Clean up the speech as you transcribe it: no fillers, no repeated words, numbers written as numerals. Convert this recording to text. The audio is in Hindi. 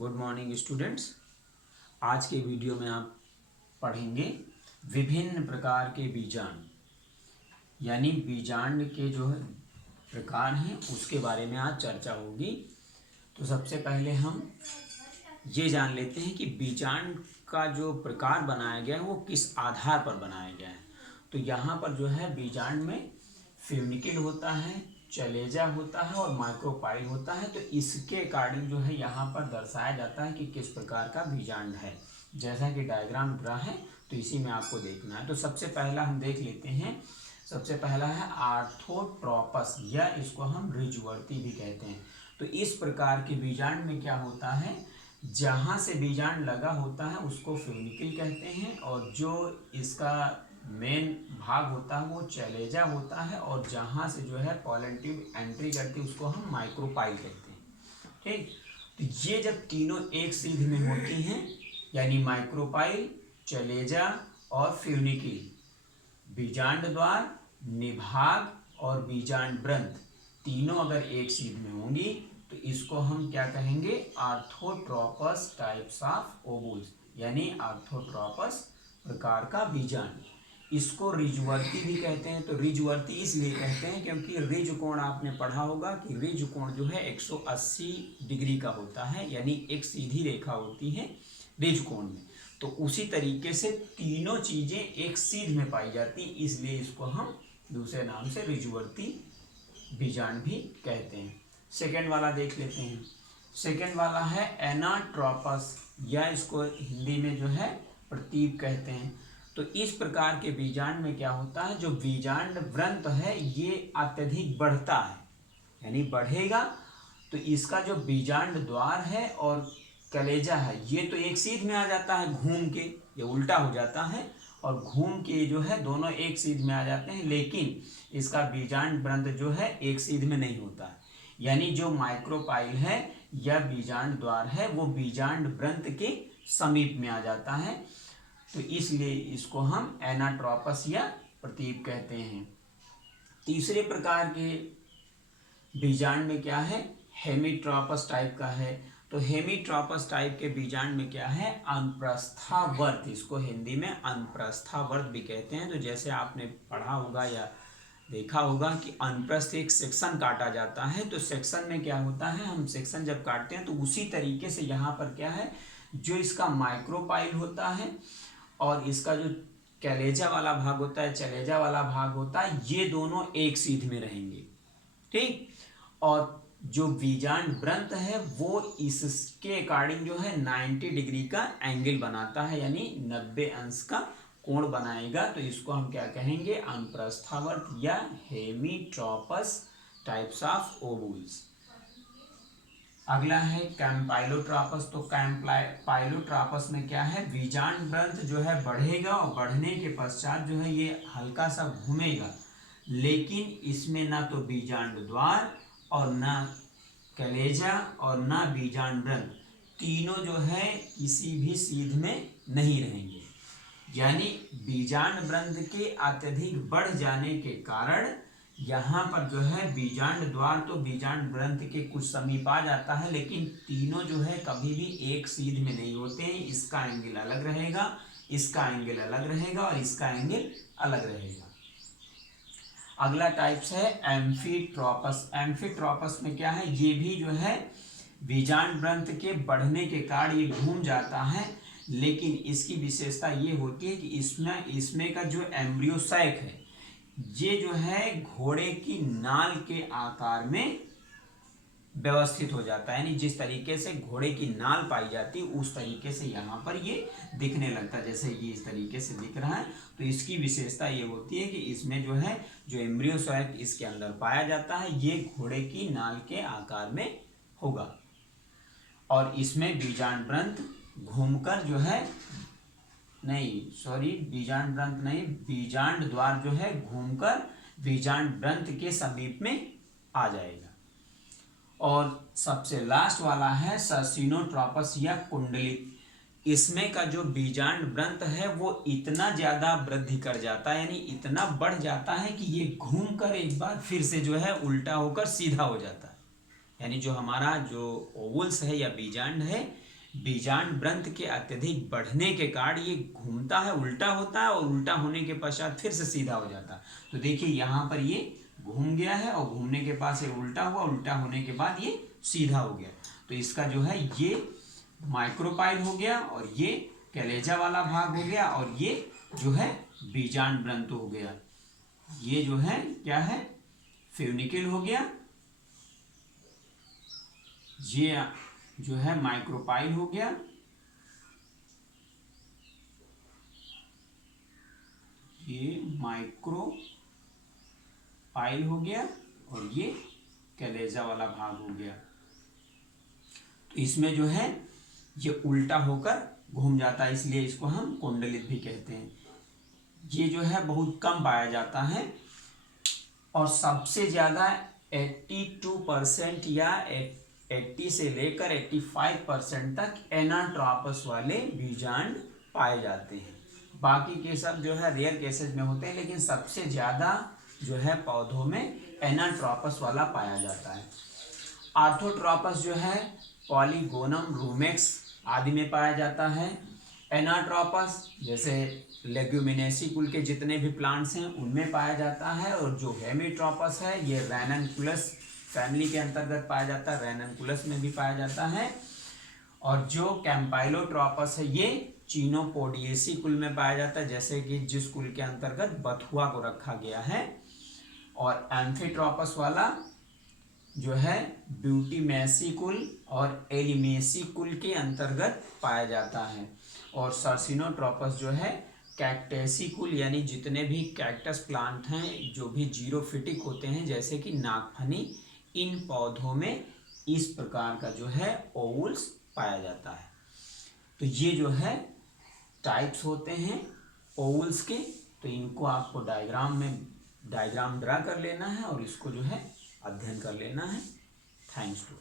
Good morning students. आज के वीडियो में आप पढ़ेंगे विभिन्न प्रकार के बीजांड, यानी बीजांड के जो प्रकार हैं उसके बारे में आज चर्चा होगी। तो सबसे पहले हम ये जान लेते हैं कि बीजांड का जो प्रकार बनाया गया है वो किस आधार पर बनाया गया है। तो यहाँ पर जो है बीजांड में फ्यूनिकिल होता है, चलेजा होता है और माइक्रोपाइल होता है। तो इसके अकॉर्डिंग जो है यहाँ पर दर्शाया जाता है कि किस प्रकार का बीजांड है। जैसा कि डायग्राम पूरा है तो इसी में आपको देखना है। तो सबसे पहला हम देख लेते हैं। सबसे पहला है आर्थोट्रोपस, या इसको हम ऋजवर्ती भी कहते हैं। तो इस प्रकार के बीजांड में क्या होता है, जहाँ से बीजांड लगा होता है उसको फ्यूनिकिल कहते हैं, और जो इसका मेन भाग होता है वो चलेजा होता है, और जहाँ से जो है पॉलन ट्यूब एंट्री करती है उसको हम माइक्रोपाइल कहते हैं। ठीक, तो ये जब तीनों एक सीध में होती हैं, यानी माइक्रोपाइल, चलेजा और फ्यूनिकिल, बीजांड द्वार, निभाग और बीजांड ब्रंथ तीनों अगर एक सीध में होंगी तो इसको हम क्या कहेंगे, आर्थोट्रोपस टाइप्स ऑफ ओवुल्स, यानी आर्थोट्रोपस प्रकार का बीजांड। इसको ऋजवर्ती भी कहते हैं। तो ऋजवर्ती इसलिए कहते हैं क्योंकि ऋज कोण आपने पढ़ा होगा कि ऋज कोण जो है 180 डिग्री का होता है, यानी एक सीधी रेखा होती है ऋज कोण में। तो उसी तरीके से तीनों चीजें एक सीध में पाई जाती, इसलिए इसको हम दूसरे नाम से ऋजवर्ती बीजांड भी कहते हैं। सेकेंड वाला देख लेते हैं। सेकेंड वाला है एनाट्रोपस, या इसको हिंदी में जो है प्रतीप कहते हैं। तो इस प्रकार के बीजांड में क्या होता है, जो बीजांड व्रंत है ये अत्यधिक बढ़ता है, यानी बढ़ेगा। तो इसका जो बीजांड द्वार है और कलेजा है ये तो एक सीध में आ जाता है घूम के, ये उल्टा हो जाता है और घूम के जो है दोनों एक सीध में आ जाते हैं, लेकिन इसका बीजांड ब्रंथ जो है एक सीध में नहीं होता है। यानी जो माइक्रोपाइल है या बीजांड द्वार है वो बीजांड ब्रंथ के समीप में आ जाता है। तो इसलिए इसको हम एनाट्रोपस या प्रतीप कहते हैं। तीसरे प्रकार के बीजांड में क्या है, हेमीट्रोपस टाइप का है। तो हेमीट्रोपस टाइप के बीजांड में क्या है, अनप्रस्थावर्त, इसको हिंदी में अनप्रस्थावर्त भी कहते हैं। तो जैसे आपने पढ़ा होगा या देखा होगा कि अनप्रस्थ एक सेक्शन काटा जाता है, तो सेक्शन में क्या होता है, हम सेक्शन जब काटते हैं तो उसी तरीके से यहाँ पर क्या है, जो इसका माइक्रोपाइल होता है और इसका जो कलेजा वाला भाग होता है, चलेजा वाला भाग होता है, ये दोनों एक सीध में रहेंगे। ठीक, और जो बीजांड ब्रंथ है वो इसके अकॉर्डिंग जो है 90 डिग्री का एंगल बनाता है, यानी 90 अंश का कोण बनाएगा। तो इसको हम क्या कहेंगे, अनप्रस्थावर्त या हेमीट्रोपस टाइप्स ऑफ ओवुल्स। अगला है कैम्पाइलोट्रोपस। तो कैम्पाइलोट्रोपस में क्या है, बीजांड ब्रंथ जो है बढ़ेगा और बढ़ने के पश्चात जो है ये हल्का सा घूमेगा, लेकिन इसमें ना तो बीजांड द्वार और ना कलेजा और ना बीजांड ब्रंथ तीनों जो है किसी भी सीध में नहीं रहेंगे। यानी बीजांड ब्रंथ के अत्यधिक बढ़ जाने के कारण यहाँ पर जो है बीजांड द्वार तो बीजांड ब्रंथ के कुछ समीप आ जाता है, लेकिन तीनों जो है कभी भी एक सीध में नहीं होते हैं। इसका एंगल अलग रहेगा, इसका एंगल अलग रहेगा और इसका एंगल अलग रहेगा। अगला टाइप्स है एम्फीट्रोपस। एम्फीट्रोपस में क्या है, ये भी जो है बीजांड ब्रंथ के बढ़ने के कारण ये घूम जाता है, लेकिन इसकी विशेषता ये होती है कि इसमें का जो एम्ब्रियो सैक है ये जो है घोड़े की नाल के आकार में व्यवस्थित हो जाता है, यानी जिस तरीके से घोड़े की नाल पाई जाती है उस तरीके से यहाँ पर ये दिखने लगता है, जैसे ये इस तरीके से दिख रहा है। तो इसकी विशेषता ये होती है कि इसमें जो है जो एम्ब्रियो सैक इसके अंदर पाया जाता है ये घोड़े की नाल के आकार में होगा, और इसमें बीजांड ब्रंथ घूमकर जो है बीजांड ब्रंथ नहीं, बीजांड द्वार जो है घूमकर बीजांड ब्रंथ के समीप में आ जाएगा। और सबसे लास्ट वाला है सर्सिनोट्रोपस या कुंडलित। इसमें का जो बीजांड ब्रंथ है वो इतना ज्यादा वृद्धि कर जाता है, यानी इतना बढ़ जाता है कि ये घूमकर एक बार फिर से जो है उल्टा होकर सीधा हो जाता है। यानी जो हमारा जो ओवुल्स है या बीजांड है बीजांड ग्रंथ के अत्यधिक बढ़ने के कारण ये घूमता है, उल्टा होता है और उल्टा होने के पश्चात फिर से सीधा हो जाता है। तो देखिए यहाँ पर ये घूम गया है और घूमने के पास ये उल्टा हुआ, उल्टा होने के बाद ये सीधा हो गया। तो इसका जो है ये माइक्रोपाइल हो गया और ये कलेजा वाला भाग हो गया और ये जो है बीजांड ग्रंथ हो गया। ये जो है क्या है, फ्यूनिकल हो गया। ये जो है माइक्रोपाइल हो गया। ये माइक्रोपाइल हो गया और ये कलेजा वाला भाग हो गया। तो इसमें जो है ये उल्टा होकर घूम जाता है, इसलिए इसको हम कुंडलित भी कहते हैं। ये जो है बहुत कम पाया जाता है और सबसे ज़्यादा 82% या 80 से लेकर 85% तक एनाट्रोपस वाले बीजांड पाए जाते हैं। बाकी के सब जो है रेयर केसेस में होते हैं, लेकिन सबसे ज़्यादा जो है पौधों में एनाट्रोपस वाला पाया जाता है। आर्थोट्रोपस जो है पॉलीगोनम, रूमेक्स आदि में पाया जाता है। एनाट्रोपस जैसे लेग्यूमिनेसी कुल के जितने भी प्लांट्स हैं उनमें पाया जाता है। और जो हेमीट्रोपस है ये रैननकुलस फैमिली के अंतर्गत पाया जाता है, रैननकुलस में भी पाया जाता है। और जो कैम्पाइलोट्रोपस है ये चीनोपोडिएसी कुल में पाया जाता है, जैसे कि जिस कुल के अंतर्गत बथुआ को रखा गया है। और एम्फीट्रोपस वाला जो है ब्यूटीमेसी कुल और एलिमेसी कुल के अंतर्गत पाया जाता है। और सर्सिनोट्रोपस जो है कैक्टेसी कुल, यानी जितने भी कैक्टस प्लांट हैं जो भी जीरोफिटिक होते हैं जैसे कि नागफनी, इन पौधों में इस प्रकार का जो है ओवुल्स पाया जाता है। तो ये जो है टाइप्स होते हैं ओवुल्स के। तो इनको आपको डायग्राम ड्रा कर लेना है और इसको जो है अध्ययन कर लेना है। Thanks to.